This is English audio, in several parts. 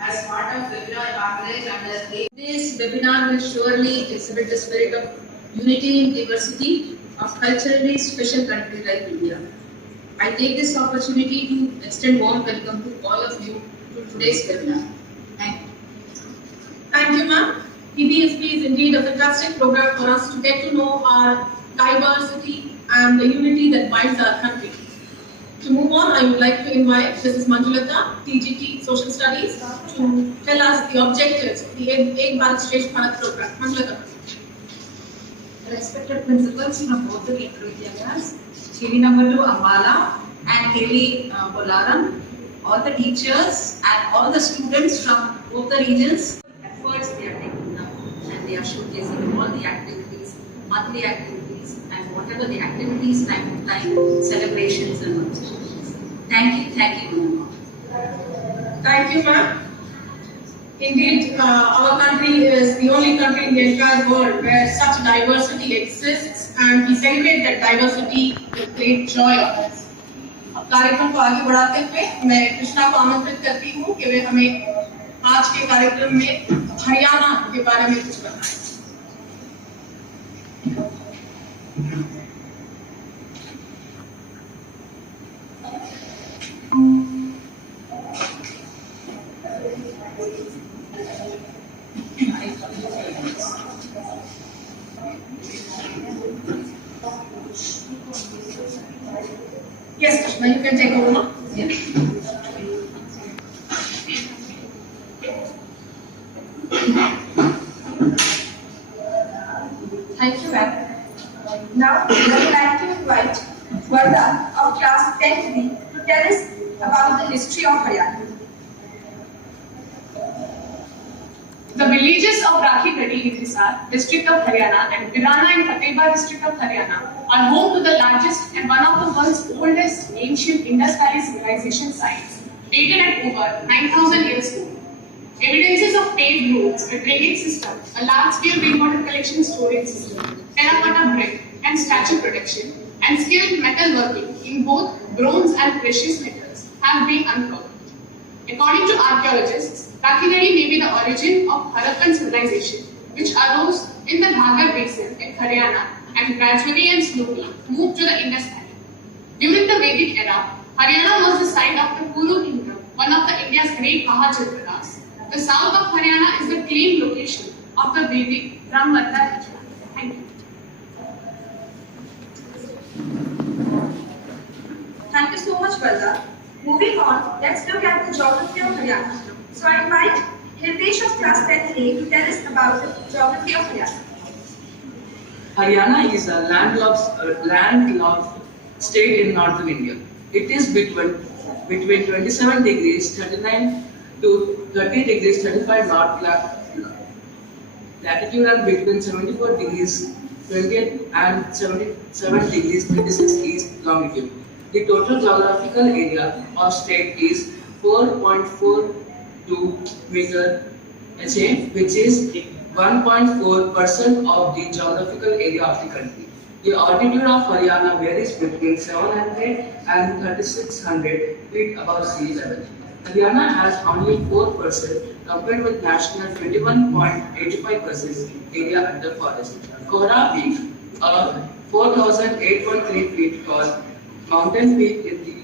as part of webinar organized under this webinar will surely exhibit the spirit of unity in diversity of culturally special country like India. I take this opportunity to extend warm welcome to all of you to today's webinar. Thank you. Thank you, ma'am. EBSB is indeed a fantastic program for us to get to know our diversity and the unity that binds our country. To move on, I would like to invite Mrs. Manjulata, TGT Social Studies, to tell us the objectives of the Ek Bharat Shresth Bharat program. Manjulata. Respected principals from both the Vidyas, Chiri number 2 Ambala and Kelly Polaram, all the teachers and all the students from both the regions. Efforts they are taking now and they are showcasing all the activities, monthly activities and whatever the activities, time to time, celebrations and all. Thank you, Thank you, ma'am. Indeed, our country is the only country in the entire world where such diversity exists, and we celebrate that diversity with great joy of us. कार्यक्रम को आगे बढ़ाते हुए मैं कृष्णा को आमंत्रित करती हूँ कि वे हमें आज के कार्यक्रम में हरियाणा के बारे में कुछ बताएं। Yes, Krishna, you can take over now. Yeah. Thank you, ma'am. Now, I would like to invite Varda of class 10B to tell us about the history of Haryana. The villages of Rakhipeti in Hisar, district of Haryana, and Virana in Fatehpur district of Haryana are home to the largest and one of the world's oldest ancient Indus Valley civilization sites, dated at over 9,000 years old. Evidences of paved roads, a drainage system, a large-scale rainwater collection storage system, terracotta brick and statue protection, and skilled metalworking in both bronze and precious metals have been uncovered. According to archaeologists, Rakhipeti may be the origin of Harappan civilization, which arose in the Ghagar basin in Haryana and gradually and slowly moved to the Indus Valley. During the Vedic era, Haryana was the site of the Kuru Kingdom, one of the India's great Mahajanpadas. The south of Haryana is the claimed location of the Vedic Brahmavata region. Thank you. Thank you so much, Varda. Moving on, let's look at the geography of Haryana. So I invite Hirdesh of class 10A to tell us about the geography of Haryana. Haryana is a landlocked state in northern India. It is between 27 degrees 39 to 30 degrees 35 north latitude and between 74 degrees 28 and 77 degrees 26 east longitude. The total geographical area of state is 4.42 meter HA, which is 1.4% of the geographical area of the country. The altitude of Haryana varies between 700 and 3600 feet above sea level. Haryana has only 4% compared with national 21.85% area under forest. Kora Peak, a 4,813 feet tall mountain peak in the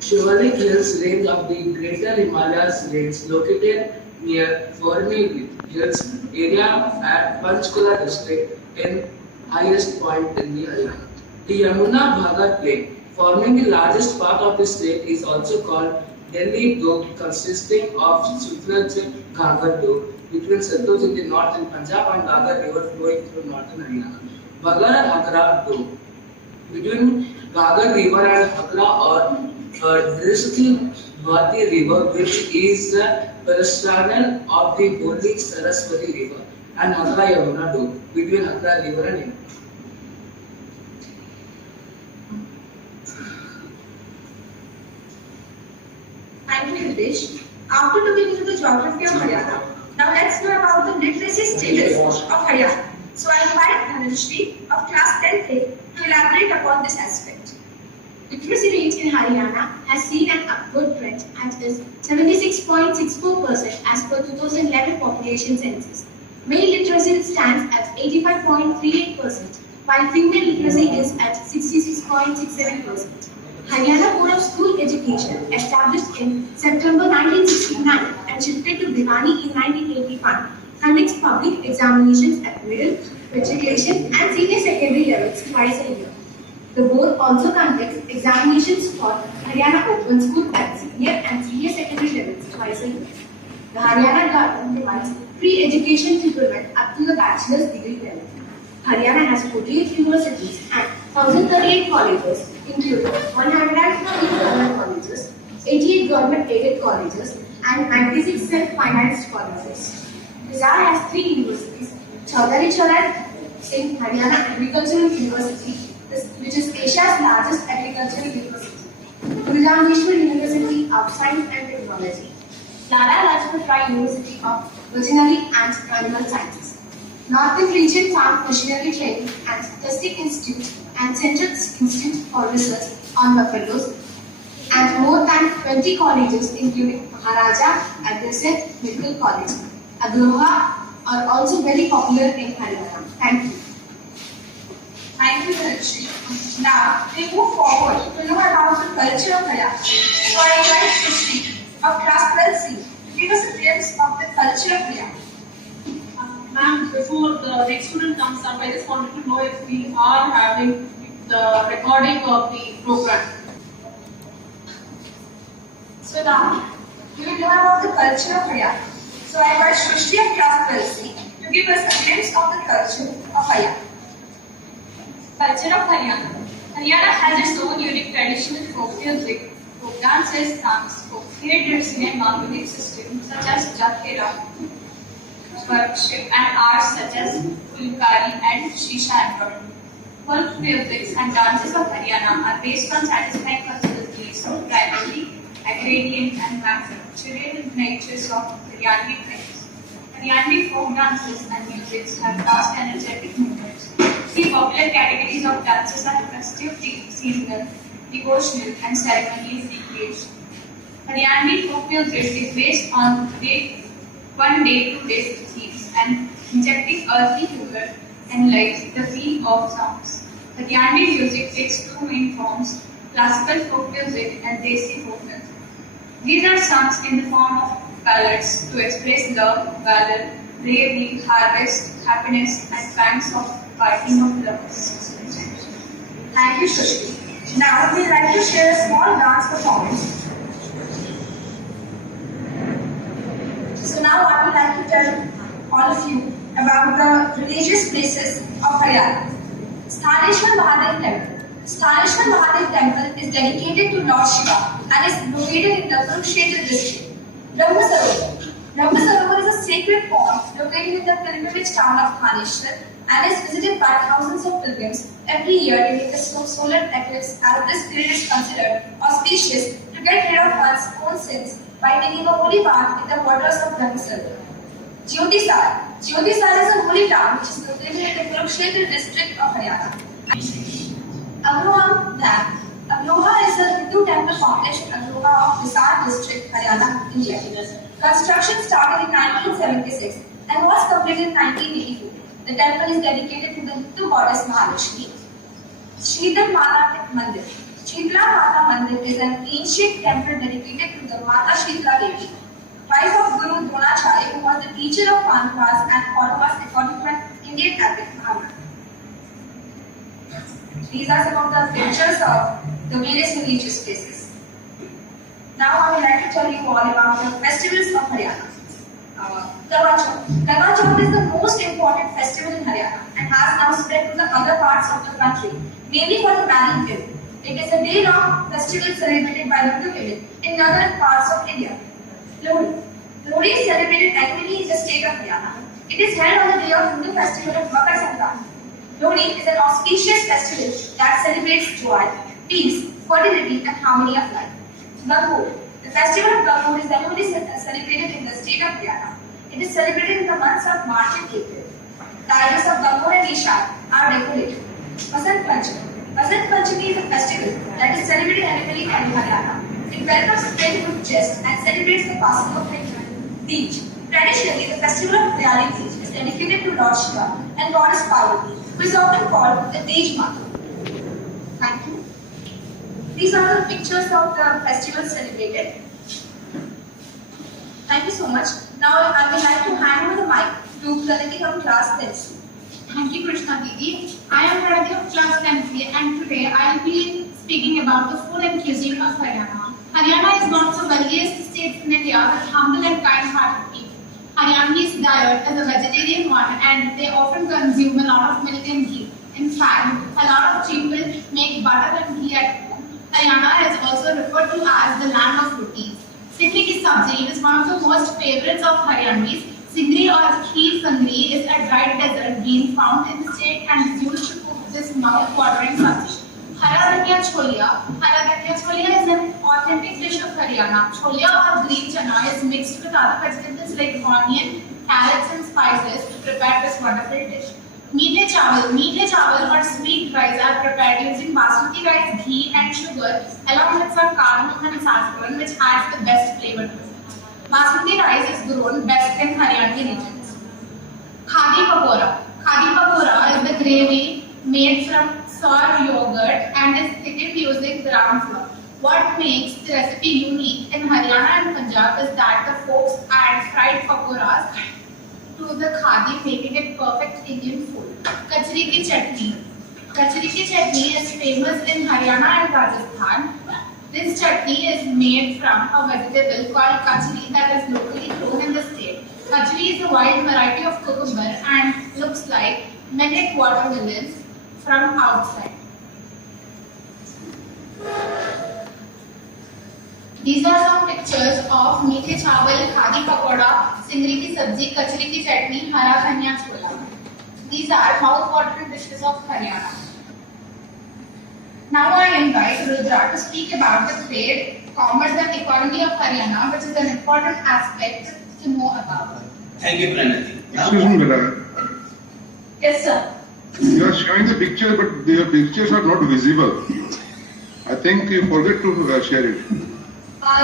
Shivalik Hills range of the Greater Himalayas range, located near Forni Hills area at Panchkula district in highest point in the Haryana. The Yamuna Bhagat Plain, forming the largest part of the state, is also called Delhi Doab, consisting of Sutlej Ghagar Doab between Satluj in the north and Punjab and Ghagar river flowing through northern Haryana. Bhagar Hagra Doab between Ghagar river and Hakra or Drishti Bhati river, which is the peristernal of the holy Saraswati river, and Hakra Yamuna Doab between Hakra river and Yamuna. Thank you, Hirdesh. After looking into the geography of Haryana, now let's know about the literacy status of Haryana. So I invite Dhananshri of class 10A to elaborate upon this aspect. Literacy rate in Haryana has seen an upward trend and is 76.64% as per 2011 population census. Male literacy stands at 85.38%, while female literacy is at 66.67%. Haryana Board of School Education, established in September 1969 and shifted to Bhiwani in 1981, conducts public examinations at middle, matriculation and senior secondary levels twice a year. The board also conducts examinations for Haryana Open School at senior and senior secondary levels twice a year. The Haryana government provides free education to women up to the bachelor's degree level. Haryana has 48 universities and 1,038 colleges, including 140 government colleges, 88 government-aided colleges, and 96 self-financed colleges. Hisar has 3 universities: Chaudhary Charan in Haryana Agricultural University, which is Asia's largest agricultural university; Gurujambeshwar University of Science and Technology; Lala Lajpat Rai University of Veterinary and Animal Sciences; Northern Region Farm Machinery Training and Testing Institute and Central Institute for Research on Buffaloes; and more than 20 colleges including Maharaja Agrawal Medical College. Agroha are also very popular in Haryana. Thank you. Thank you, Dhanashree. Now, we move forward to know about the culture of Haryana. So I invite Srishti of class 12C to give us a glimpse of the culture of Haryana. Ma'am, before the next student comes up, I just wanted to know if we are having the recording of the program. So now, we will learn about the culture of Haryana. So I invite Srishti of class 12C to give us a glimpse of the culture of Haryana. Culture of Haryana. Haryana has its own unique traditional folk music, folk dances, songs, folk theatre, cinema, music systems such as Jakhera, worship and arts such as Fulkari and Shisha embroidery. Folk music and dances of Haryana are based on satisfying cultural needs, primarily agrarian and manufacturing natures of Haryanvi tribes. Haryanvi folk dances and music have fast energetic movements. Three popular categories of dances are festive, seasonal, devotional, and ceremonial engaged. Haryanvi folk music is based on 1 day, 2 days themes and injecting earthly humor and light the feel of songs. Haryanvi music takes 2 main forms: classical folk music and desi folk music. These are songs in the form of ballads to express love, valor, bravery, harvest, happiness, and pangs of fighting of love. Thank you, Srishti. Now, we would like to share a small dance performance. So now I would like to tell all of you about the religious places of Haryana. Sthaneshwar Mahadev Temple. Sthaneshwar Mahadev Temple is dedicated to Lord Shiva and is located in the Kurukshetra district. Brahma Sarovar. Brahma Sarovar is a sacred pond located in the pilgrimage town of Thaneshwar and is visited by thousands of pilgrims every year during the solar eclipse, as this period is considered auspicious to get rid of one's own sins by taking a holy bath in the waters of Brahma Sarovar. Jyotisar. Jyotisar is a holy town which is located in the Kurukshetra district of Haryana. Agroha Dam. Agroha is a Hindu temple complex in Agroha of Hisar district, Haryana, India. Construction started in 1976 and was completed in 1984. The temple is dedicated to the Hindu goddess Mahalakshmi. Shridhar Mata Mandir. Shridhar Mata Mandir is an ancient temple dedicated to the Mata Shridhar Devi, wife of Guru Dronacharya, who was the teacher of Pandavas and Kauravas according to an Indian epic Mahabharata. These are some of the pictures of the various religious places. Now I would like to tell you all about the festivals of Haryana. Karwa Chauth. Karwa Chauth is the most important festival in Haryana and has now spread to the other parts of the country, mainly for the married women. It is a day-long festival celebrated by Hindu women in northern parts of India. Lohri. Lohri is celebrated annually in the state of Haryana. It is held on the day of Hindu festival of Makar Sankranti. Lohri is an auspicious festival that celebrates joy, peace, fertility, and harmony of life. Gangur. The festival of Gangur is annually celebrated in the state of Haryana. It is celebrated in the months of March and April. The idols of Gangur and Ishar are decorated. Basant Panchami. Vasant Panchami is a festival that is celebrated annually in Haryana. It welcomes spring with jest and celebrates the passing of Tej. Traditionally, the festival of Hariyali Tej is dedicated to Lord Shiva and goddess Parvati, who is often called the Tej Mata. Thank you. These are the pictures of the festival celebrated. Thank you so much. Now I would like to hand over the mic to Pranati from class 10th. Thank you, Krishna Didi. I am Pranati of class 10th and today I will be speaking about the food and cuisine of Haryana. Haryana is one of the wealthiest states in India with humble and kind-hearted people. Haryanese diet is a vegetarian one and they often consume a lot of milk and ghee. In fact, a lot of people make butter and ghee at home. Haryana is also referred to as the land of rotis. Singri ki sabji is one of the most favorites of Haryanese. Singri or kheer sangri is a dried dessert bean found in the state and is used to cook this mouth-watering sabji. Hara dhania cholia is an authentic dish of Haryana. Cholia or green chana is mixed with other vegetables like onion, carrots and spices to prepare this wonderful dish. Meethe chawal or sweet rice are prepared using basmati rice, ghee and sugar along with some cardamom and saffron which adds the best flavor to it. Basmati rice is grown best in Haryana regions. Khadi pakora is the gravy made from sour yogurt and is thickened using ground flour. What makes the recipe unique in Haryana and Punjab is that the folks add fried pakoras to the khadi, making it perfect Indian food. Kachri ki chutney is famous in Haryana and Rajasthan. This chutney is made from a vegetable called kachri that is locally grown in the state. Kachri is a wide variety of cucumber and looks like minute watermelons from outside. These are some pictures of meethe chawal, khadi pakoda, singri ki sabji, kachri ki chutney, hara dhania chola. These are mouth-watering dishes of Haryana. Now I invite Rudra to speak about the trade, commerce and economy of Haryana, which is an important aspect to know about. Thank you, Pranati. Excuse me, madam. Yes, sir. You are showing the picture, but the pictures are not visible. I think you forget to share it.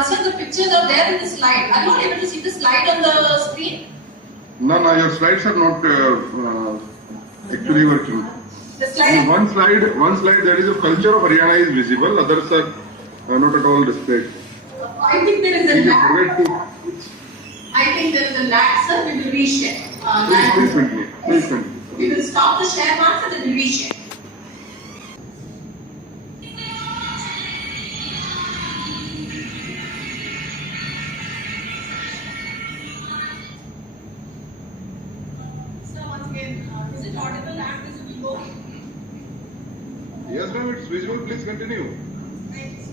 Sir, the pictures are there in the slide. Are you not able to see the slide on the screen? No, your slides are not actually working. The slide. One slide there is a culture of Haryana is visible, others are not at all displayed. I think there is a You lag. forget to. I think there is a lag, sir. We will reshare. Please continue. Please continue. We will stop the share once and then we will reshare. So once again, is it audible and visible? Yes, ma'am, it's visible. Please continue. Thanks.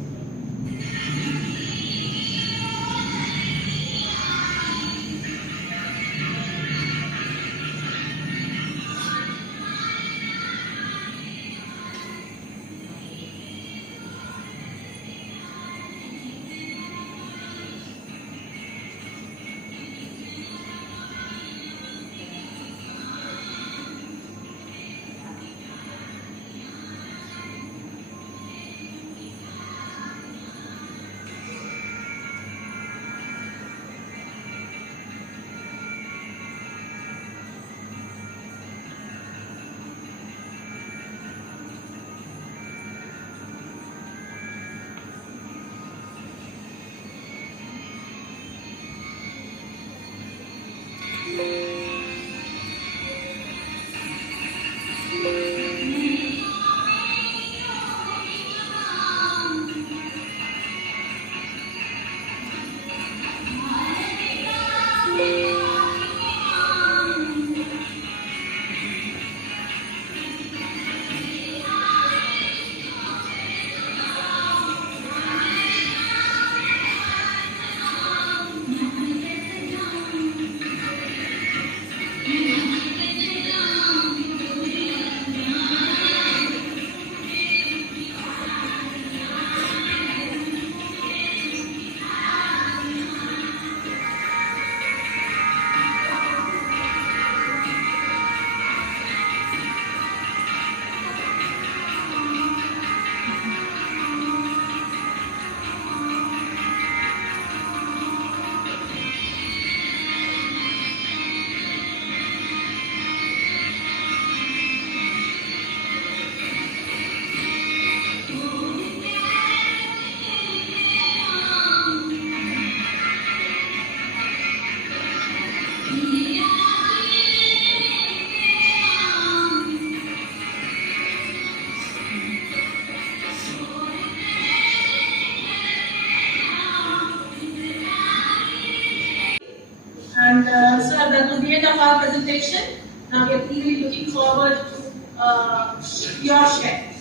to the end of our presentation. Now we are really looking forward to your share.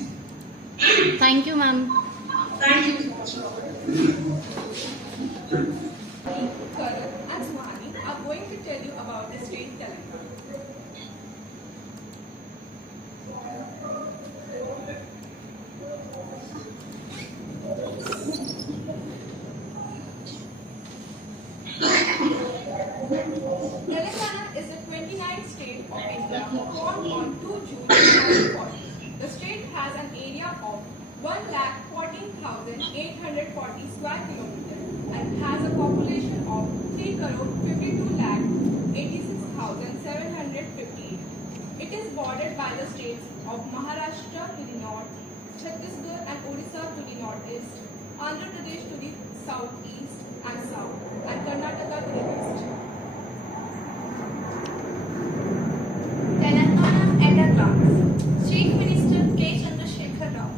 Thank you, ma'am. Thank you so much. Karan and Swani are going to tell you about the state Telangana. Telangana is the 29th state of India, formed on 2 June 1940. The state has an area of 1,14,840 square kilometers and has a population of 3,52,86,758. It is bordered by the states of Maharashtra to the north, Chhattisgarh and Odisha to the northeast, Andhra Pradesh to the southeast and south, and Karnataka to the west. Telangana at a glance. Chief Minister K. Chandrasekhar Rao.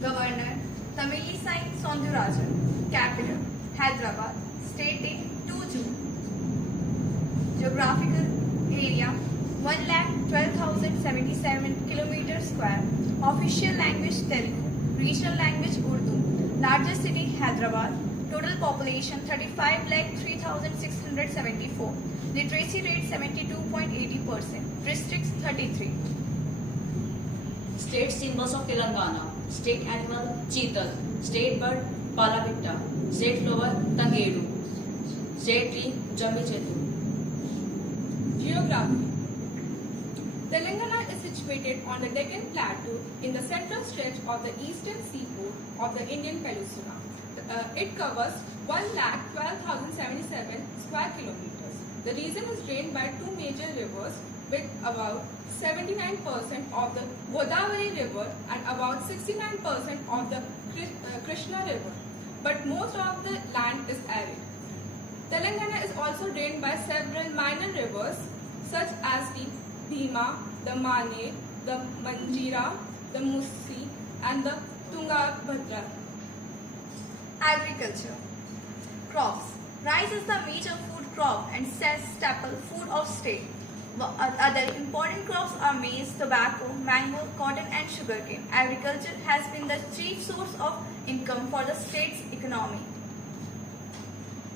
Governor Tamilisai Soundarajan. Capital Hyderabad. State date 2 June. Geographical area 1,12,077 km square. Official language Telugu. Regional language Urdu. Largest city Hyderabad. Total population 35,03,674. Literacy rate 72.80%. Districts 33. State symbols of Telangana. State animal cheetah. State bird palapitta. State flower tangedu. State tree jambichetu. Geography. Telangana is situated on the Deccan Plateau in the central stretch of the eastern seaboard of the Indian Peninsula. It covers 1,12,077 square kilometers. The region is drained by two major rivers with about 79% of the Godavari River and about 69% of the Krishna River. But most of the land is arid. Telangana is also drained by several minor rivers such as the Bhima, the Mane, the Manjira, the Musi and the Tungabhadra. Agriculture. Crops. Rice is the major food crop and staple food of state. Other important crops are maize, tobacco, mango, cotton and sugarcane. Agriculture has been the chief source of income for the state's economy.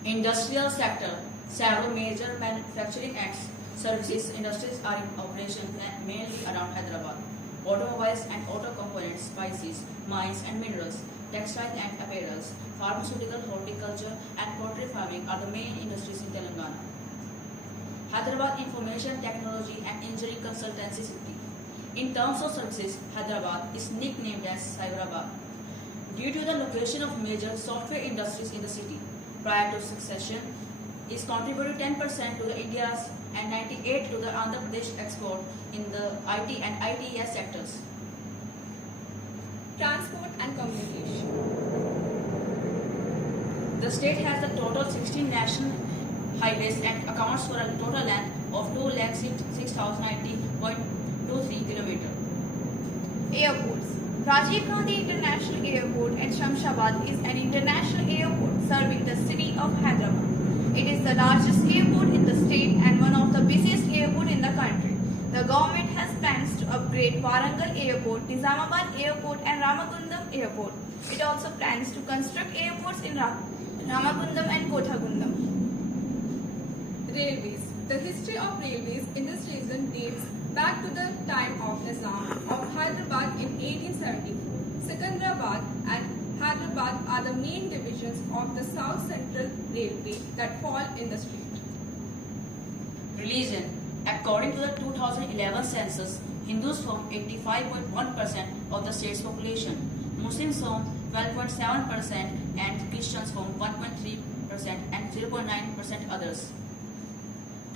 Industrial sector. Several major manufacturing and services industries are in operation mainly around Hyderabad. Automobiles and auto components, spices, mines and minerals, textile and apparels, pharmaceutical, horticulture and poultry farming are the main industries in Telangana. Hyderabad Information Technology and Engineering Consultancy City. In terms of services, Hyderabad is nicknamed as Cyberabad due to the location of major software industries in the city. Prior to succession, is contributed 10% to the India's and 98% to the Andhra Pradesh export in the IT and ITES sectors. Transport and communication. The state has a total 16 national highways and accounts for a total length of 2,06,090.23 km. Airports. Rajiv Gandhi International Airport at Shamshabad is an international airport serving the city of Hyderabad. It is the largest airport in the state and one of the busiest airports in the country. The government has plans to upgrade Warangal Airport, Nizamabad Airport and Ramagundam Airport. It also plans to construct airports in Ramagundam and Kothagundam. Railways. The history of railways in this region dates back to the time of Nizam of Hyderabad in 1874. Secunderabad and Hyderabad are the main divisions of the South Central Railway that fall in the strait. Religion. According to the 2011 census, Hindus form 85.1% of the state's population, Muslims form 12.7% and Christians form 1.3% and 0.9% others.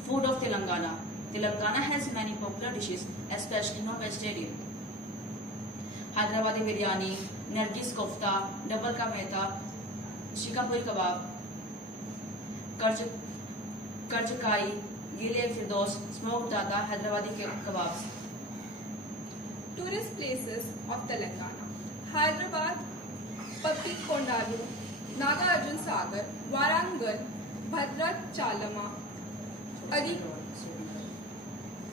Food of Telangana. Telangana has many popular dishes, especially non-vegetarian. Hyderabadi biryani, Nargis kofta, double ka mehta, shikapuri kebab, karjakai, gile firdos, smoked dada, Hyderabadi kebabs. Tourist places of Telangana. Hyderabad, Patti Kondalu, Nagarjun Sagar, Warangal, Bhadrachalama, Adi-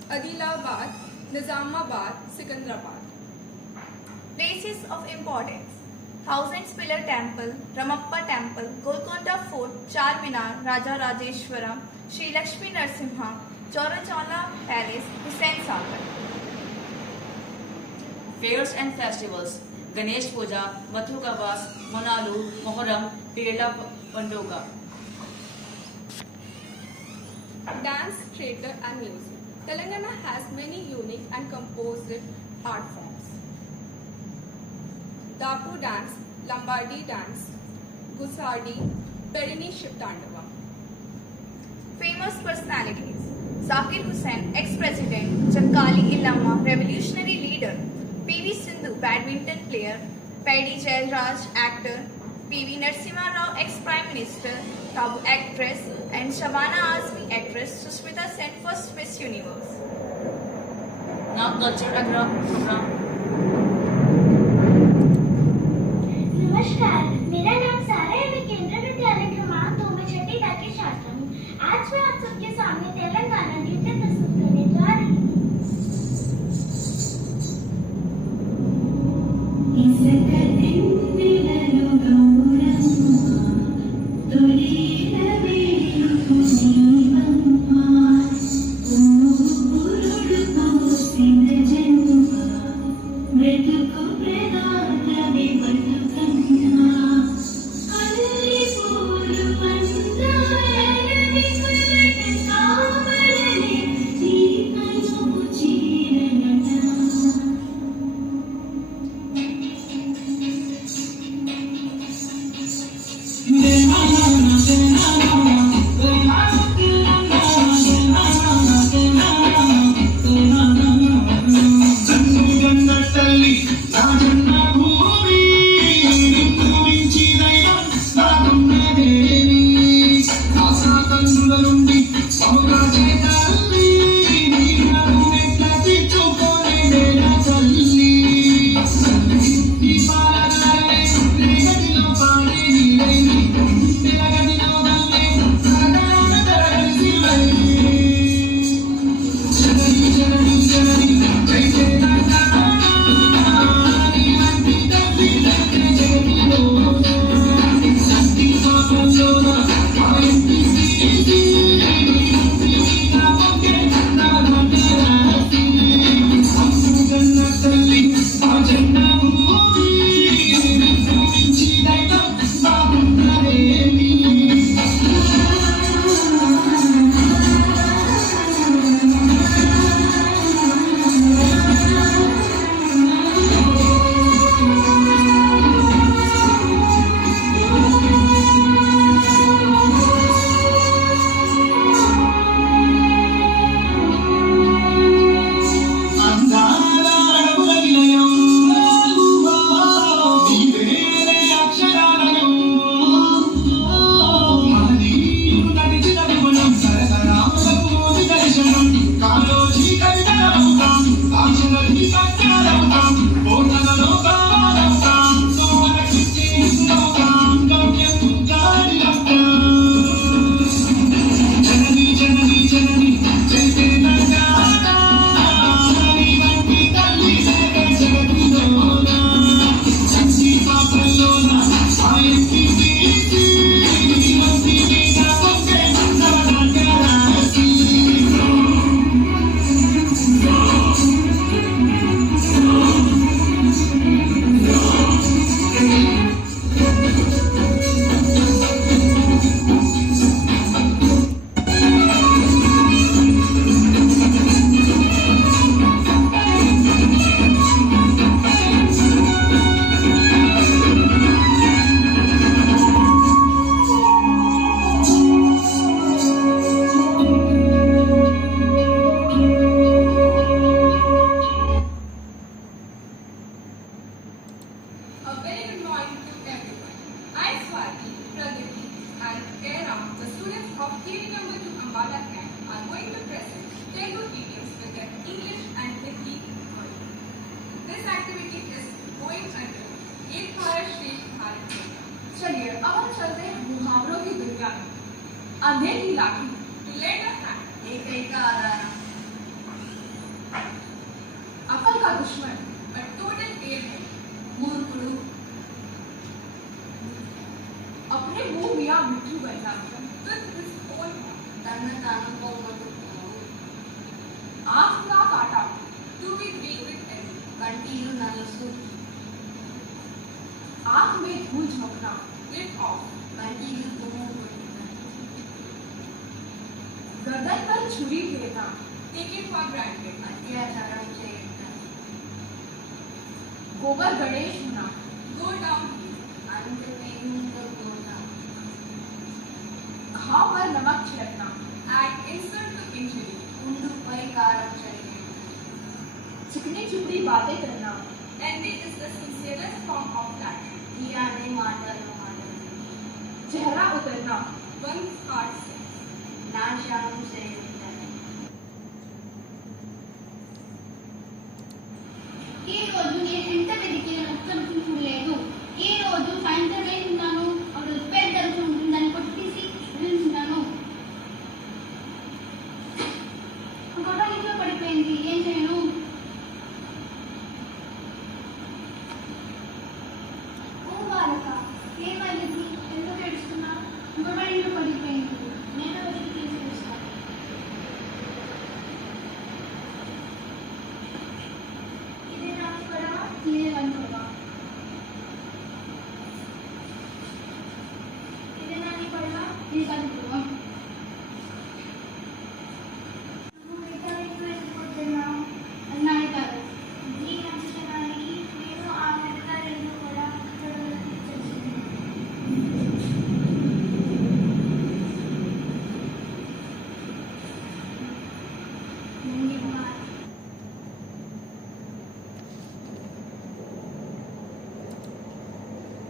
Adilabad, Nizamabad, Secunderabad. Places of importance: Thousands Pillar Temple, Ramappa Temple, Golconda Fort, Charminar, Raja Rajeshwaram, Sri Lakshmi Narsimha, Chowra Palace, Hussain Sagar. Fairs and festivals: Ganesh Puja, Mathu Kabas, Monalu, Moharram, Pirla Pandoga. Dance, theatre and music. Telangana has many unique and composite art forms. Dapu dance, Lambadi dance, Gusadi, Perini Shiptandava. Famous personalities: Zakir Hussain, ex-president, Jankali Illamma, revolutionary leader, PV Sindhu, badminton player, Pedi Jairaj, actor, PV Narasimha Rao, ex-prime minister, Tabu actress, and Shabana Azmi, actress, Susmita Sen for Miss Universe. Now cultural program. नमस्कार, मेरा नाम सारा है। मैं केंद्रीय विद्यालय क्रमांक 2 में छठी तक की छात्रा हूँ। आज मैं आप सबके सामने तेलंगाना नृत्य प्रस्तुत करने जा रही हूँ। चलिए अब हम चलते हैं मुहावरों की दुनिया में। अंधे की लाठी, to lend a hand, ఏకైక ఆధారం. अकल का दुश्मन और टोटल फेल है मूर्खुడు. अपने मुंह मियां मिट्टू बैठा तन्न तानु आँख ना काटा to be green with age continue नलसु आँख में धूल झोंकना लिफ्ट ऑफ कंटिन्यू तुम गर्दन पर छुरी फेरना टेक इट फॉर ग्रांटेड अत्याचार से गोबर गणेश होना गो डाउन अंत में गोता घाव पर नमक छिड़कना एड इंसल्ट टू इंजरी उंडू पर कारक चलिए चिकनी चुपड़ी बातें करना एंडी is the sincerest form of that किया ने माटर चेहरा उतरना वन हार्ट से ना शाम से ఈ రోజు నేను ఎంత వెతికిన మొత్తం చూడలేదు. ఈ రోజు సాయంత్రం వేసుకున్నాను. అప్పుడు పెద్ద ఉంటుందని కొట్టేసి వేసుకున్నాను. గొడవ ఇంట్లో పడిపోయింది. ఏం చేయను? ఓ బాలక ఏమైంది? ఎందుకు ఏడుస్తున్నా? గొడవ ఇంట్లో పడిపోయింది. నేను వచ్చి తీసుకొస్తాను. లేదనుకోవా ఇది నాని పడవ లేదనుకోవా నాని కాదు ఈ నక్షత్రానికి నేను ఆ మెడకాయలు కూడా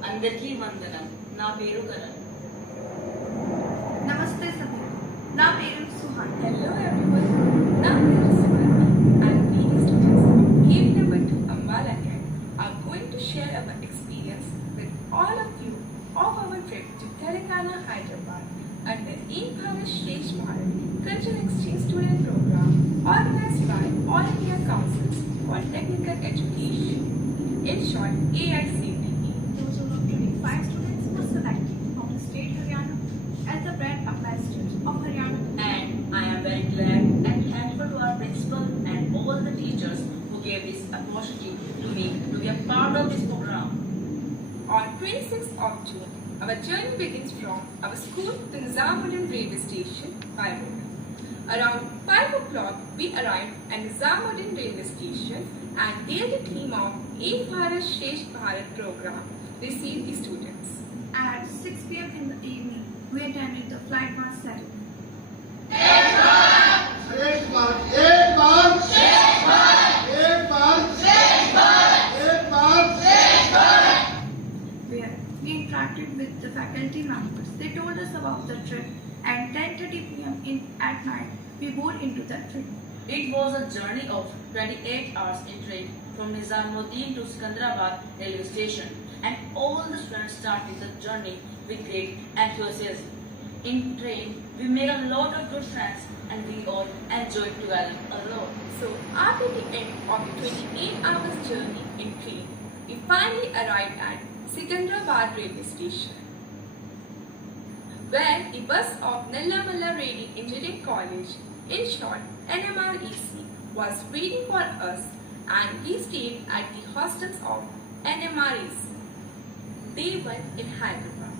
అందరికీ వందనం. నా పేరు Karan. Namaste Sabir. Na peru Suhan. Hello everyone. Na peru Suhan. And we students came over to Ambala here are going to share our experience with all of you of our trip to Telangana, Hyderabad under EBSB Shresh Bharat Cultural Exchange Student Program organized by All India Councils for Technical Education. In short, AICTE. Those of 25 students were selected from the state Haryana as the brand ambassadors of Haryana. And I am very glad and thankful to our principal and all the teachers who gave this opportunity to me to be a part of this program. On 26th of June, our journey begins from our school to Nizamuddin railway station by road. Around 5 o'clock, we arrived at Nizamuddin railway station and there the team of EBSB Shresh Bharat program received the students. At 6 p.m. in the evening, we attended the flight mass ceremony. Where we interacted with the faculty members. They told us about the trip and 10:30 p.m. at night, we boarded into the train. It was a journey of 28 hours in train from Nizamuddin to Sikandrabad railway station, and all the students started the journey with great enthusiasm. In train, we made a lot of good friends and we all enjoyed together a lot. So after the end of the 28 hours journey in train, we finally arrived at Sikandrabad railway station, where the bus of Nallamalla Reddy Engineering College, in short NMREC, was waiting for us, and we stayed at the hostels of NMREC. Day 1 in Hyderabad.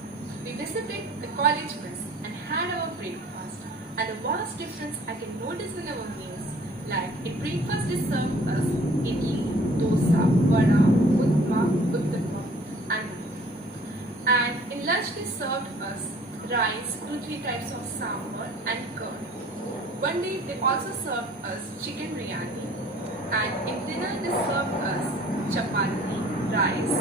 We visited the college bus and had our breakfast, and the vast difference I can notice in our meals, like in breakfast they served us idli, dosa, vada, upma, uttapam, and milk. And in lunch they served us rice, 2-3 types of sambar and curd. One day they also served us chicken biryani, and in dinner they served us chapati, rice,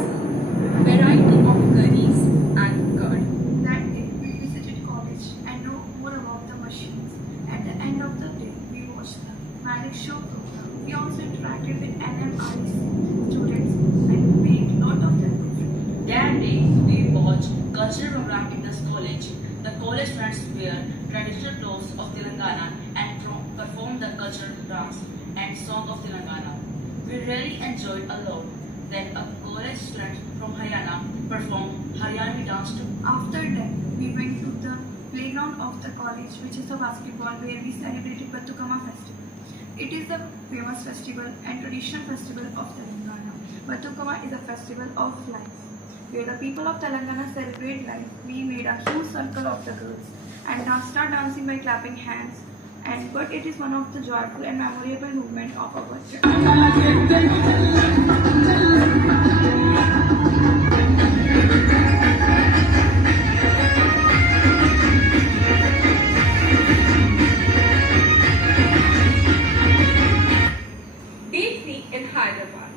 variety of curries and curd. That day, we visited college and know more about the machines. At the end of the day, we watched the magic show program. We also interacted with NMREC students and made a lot of them friends. That day, we watched cultural program in this college. The college friends wear traditional clothes of Telangana and from culture, dance, and song of Telangana. We really enjoyed a lot. Then a college student from Haryana performed Haryanvi dance too. After that, we went to the playground of the college, which is a basketball, where we celebrated Batukama festival. It is the famous festival and traditional festival of Telangana. Batukama is a festival of life, where the people of Telangana celebrate life. We made a huge circle of the girls and start dancing by clapping hands. But it is one of the joyful and memorable movement of our trip. Day 3 in Hyderabad.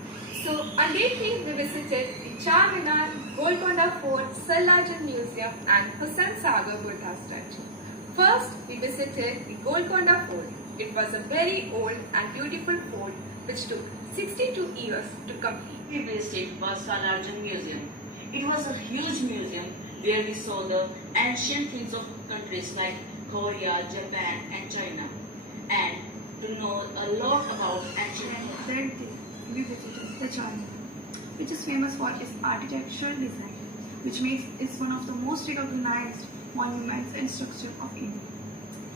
So on day 3 we visited the Charminar, Golconda Fort, Sallajan Museum and Hussain Sagar Buddha statue. First we visited the Golconda Fort. It was a very old and beautiful fort which took 62 years to complete. We visited was Salarjung Museum. It was a huge museum where we saw the ancient things of countries like Korea, Japan and China, and to know a lot about ancient. Third day, we visited the Charminar, which is famous for its architectural design, which makes it one of the most recognized monuments and structure of India.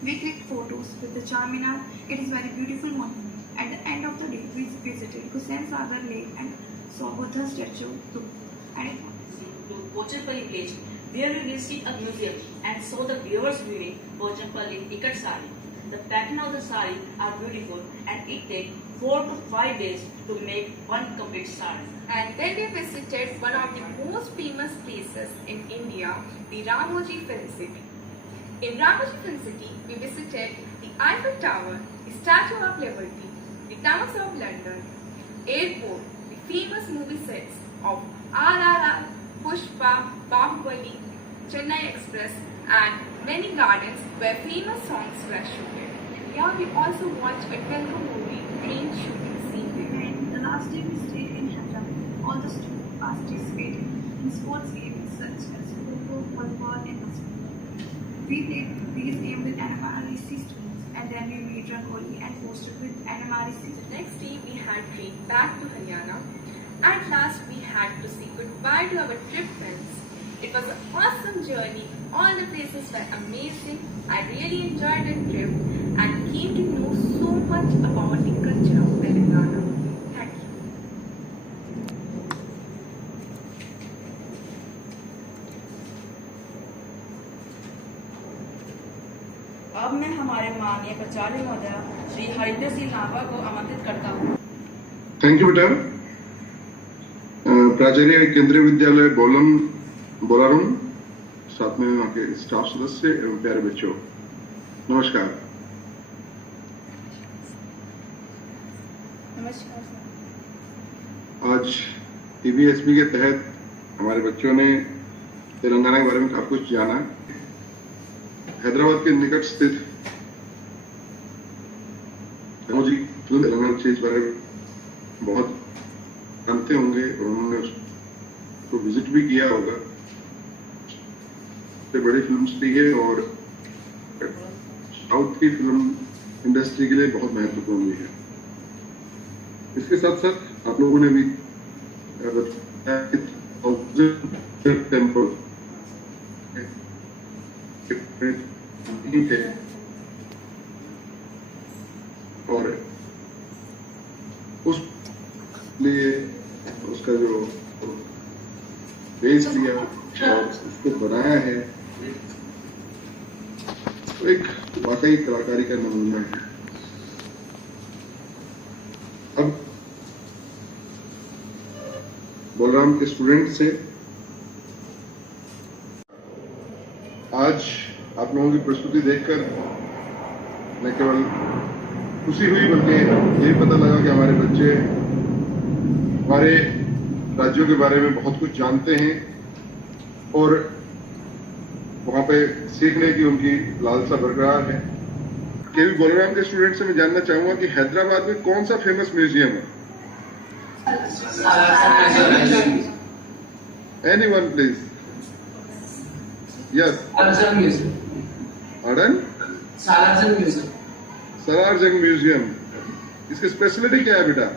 We clicked photos with the Charminar. It is very beautiful monument. At the end of the day, we visited Hussain Sagar Lake and saw Buddha statue too. And to Pochampalli village, where we visited a museum and saw the weavers weaving Pochampalli ikat sari. The pattern of the sari are beautiful and it takes 4 to 5 days to make one complete sari. And then we visited one of the most famous places in India, the Ramoji Film City. In Ramoji Film City, we visited the Eiffel Tower, the Statue of Liberty, the Towers of London, airport, the famous movie sets of RRR, Pushpa, Bahubali, Chennai Express, and many gardens where famous songs were shooted. Here we also watched a Telugu movie, train shooting scene there. And the last day we stayed in Hyderabad. All the students participated in sports games such as football, volleyball, and basketball. We played these games with NMRC students, and then we made rangoli and posted with NMRC. The next day we had train back to Haryana. At last we had to say goodbye to our trip friends. It was an awesome journey. All the places were amazing. I really enjoyed the trip and came to know so much about the culture of Telangana. Thank you. अब मैं हमारे माननीय प्राचार्य महोदय श्री हरिंदर सिंह लांबा को आमंत्रित करता हूँ. थैंक यू बेटा. प्राचार्य केंद्रीय विद्यालय बोलारम, साथ में वहाँ के स्टाफ सदस्य एवं प्यारे बच्चों, नमस्कार. नमस्कार सर. आज EBSB के तहत हमारे बच्चों ने तेलंगाना के बारे में काफी कुछ जाना. हैदराबाद के निकट स्थित रामोजी फिल्म तेलंगाना के बारे में बहुत जानते होंगे और उन्होंने उसको विजिट भी किया होगा. बड़ी फिल्म सिटी है और साउथ की फिल्म इंडस्ट्री के लिए बहुत महत्वपूर्ण भी है. इसके साथ साथ आप लोगों ने भी टेम्पल और उस लिए उसका जो बेस लिया और उसको बनाया है, तो एक वाकई कलाकारी का नमूना है. अब बलराम के स्टूडेंट से आज आप लोगों की प्रस्तुति देखकर न केवल खुशी हुई बल्कि ये पता लगा कि हमारे बच्चे हमारे राज्यों के बारे में बहुत कुछ जानते हैं और वहां पे सीखने की उनकी लालसा बरकरार है. केवी बलराम के स्टूडेंट से मैं जानना चाहूंगा कि हैदराबाद में कौन सा फेमस म्यूजियम है? Anyone please. Yes. Salarjung Museum. Pardon? Salarjung Museum. Salarjung Museum. इसकी स्पेशलिटी क्या है बेटा?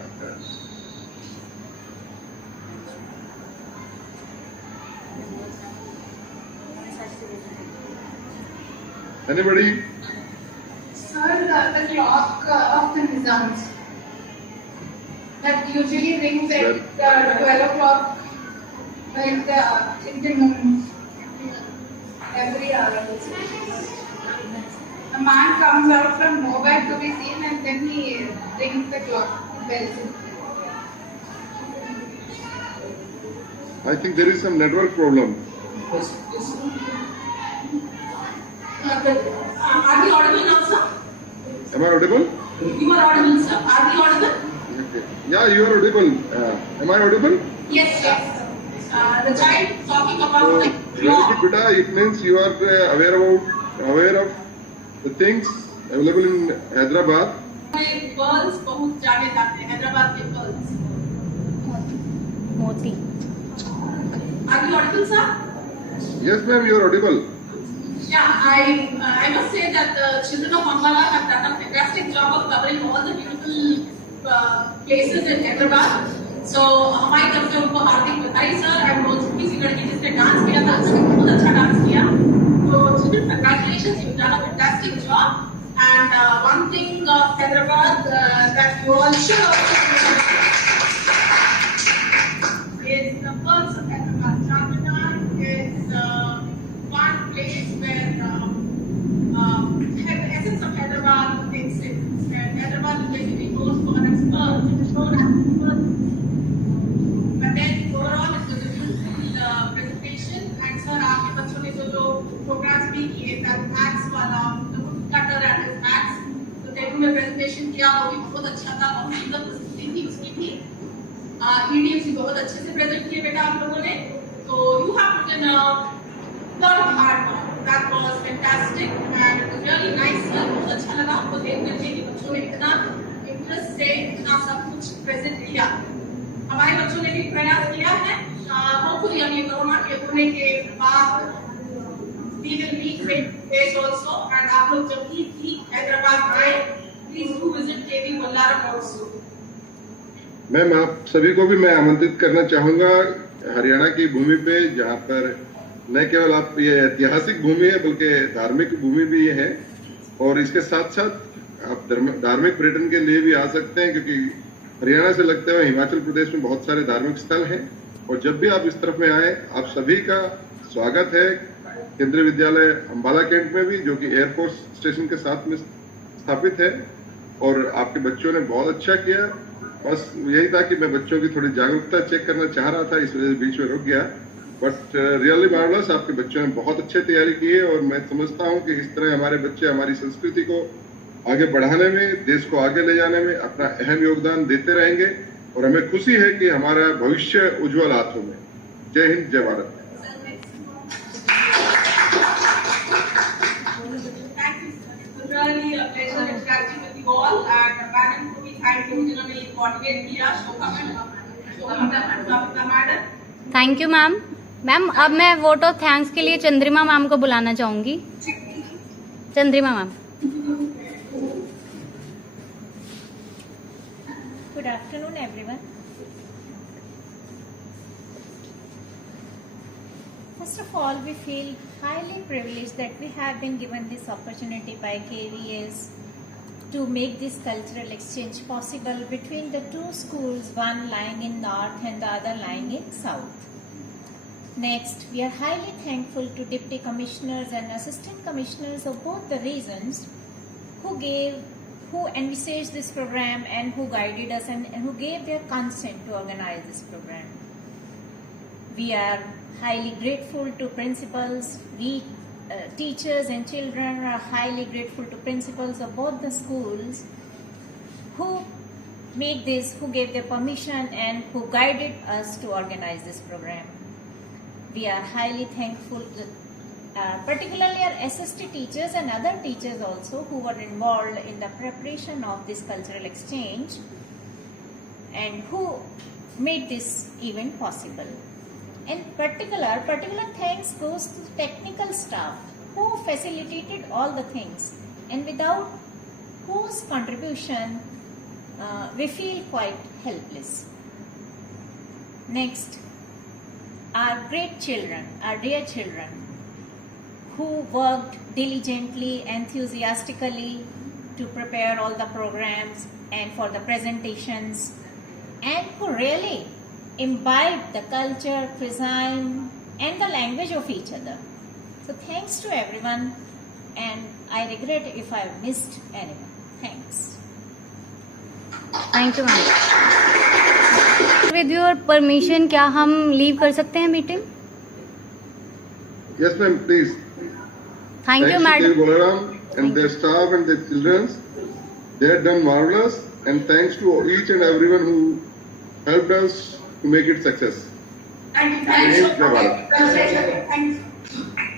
Anybody? Sir, the clock of the Nizams that usually rings at 12 o'clock in the noon every hour. A man comes out from nowhere to be seen and then he rings the clock, bells it. I think there is some network problem. Are we audible now, sir? Am I audible? You are audible, sir. Are we audible? Okay. Yeah, you are audible. Am I audible? Yes, yes. The child talking about So, the very clock. good, beta. It means you are aware of the things available in Hyderabad. Pearls बहुत जाने जाते हैं हैदराबाद के pearls. मोती. Are you audible, sir? Yes, ma'am, you are audible. Yeah, I must say that the children of Ambala have done a fantastic job of covering all the beautiful places in Hyderabad. So हमारी तरफ से उनको हार्दिक बधाई sir and वो छोटी सी लड़की जिसने dance किया था उसने बहुत अच्छा डांस किया. So children, congratulations, you've done a fantastic job. And one thing of Hyderabad that you all should also is the pearls of Hyderabad. Charminar is one place where the essence of Hyderabad exists. And Hyderabad is basically known for its pearls. It is known as pearls. But then overall it was a beautiful presentation. And sir, आपके बच्चों ने जो programs भी किए, that maths वाला, the cutter and his maths, तो तेलुगु में presentation किया, वो भी बहुत अच्छा था, बहुत सुंदर प्रस्तुति थी उसकी भी. EDMC बहुत अच्छे से present किए बेटा आप लोगों ने. So you have put in a lot of hard work. That was fantastic and it was really nice. बहुत अच्छा लगा आपको देख करके कि बच्चों ने इतना interest से इतना सब कुछ present किया. हमारे बच्चों ने भी प्रयास किया है. Hopefully हम ये कोरोना के होने के बाद we will meet face to face also. And आप लोग जब भी हैदराबाद आए, please do visit KV Bollaram also. Ma'am, आप सभी को भी मैं आमंत्रित करना चाहूंगा हरियाणा की भूमि पे, जहाँ पर न केवल आप ये ऐतिहासिक भूमि है बल्कि धार्मिक भूमि भी ये है. और इसके साथ साथ आप धार्मिक पर्यटन के लिए भी आ सकते हैं, क्योंकि हरियाणा से लगते हुए हिमाचल प्रदेश में बहुत सारे धार्मिक स्थल हैं. और जब भी आप इस तरफ में आए, आप सभी का स्वागत है केंद्रीय विद्यालय अंबाला कैंट में भी, जो कि एयरफोर्स स्टेशन के साथ में स्थापित है. और आपके बच्चों ने बहुत अच्छा किया. बस यही था कि मैं बच्चों की थोड़ी जागरूकता चेक करना चाह रहा था, इस वजह से बीच में रुक गया. बट रियली मार्वलस, आपके बच्चों ने बहुत अच्छे तैयारी की है. और मैं समझता हूं कि इस तरह हमारे बच्चे हमारी संस्कृति को आगे बढ़ाने में, देश को आगे ले जाने में अपना अहम योगदान देते रहेंगे. और हमें खुशी है कि हमारा भविष्य उज्जवल हाथों में. जय हिंद, जय Bharat. Really a pleasure interacting with you all, and madam को भी thank you जिन्होंने ये coordinate किया. Shobha madam. Thank you ma'am. Ma'am, अब मैं वोट ऑफ थैंक्स के लिए चंद्रिमा मैम को बुलाना चाहूंगी. Chandrima ma'am. Good afternoon, everyone. First of all, we feel highly privileged that we have been given this opportunity by KVS to make this cultural exchange possible between the two schools, one lying in north and the other lying in south. Next, we are highly thankful to Deputy Commissioners and Assistant Commissioners of both the regions who envisaged this program and who guided us and who gave their consent to organize this program. We are highly grateful to principals. We teachers and children are highly grateful to principals of both the schools who made this, who gave their permission and who guided us to organize this program. We are highly thankful to particularly our SST teachers and other teachers also who were involved in the preparation of this cultural exchange and who made this event possible. In particular thanks goes to technical staff who facilitated all the things and without whose contribution we feel quite helpless. Next, our great children, our dear children, who worked diligently, enthusiastically to prepare all the programs and for the presentations, and who really imbibed the culture, cuisine, and the language of each other. So thanks to everyone, and I regret if I missed anyone. Thanks. Thank you ma'am. With your permission क्या हम leave कर सकते हैं meeting? Yes, ma'am, please. Thank you Thanks to madam. Bolaram and their staff and their children. They have done marvelous, and thanks to each and everyone who helped us to make it success. Thank you. Thank you. Thank you.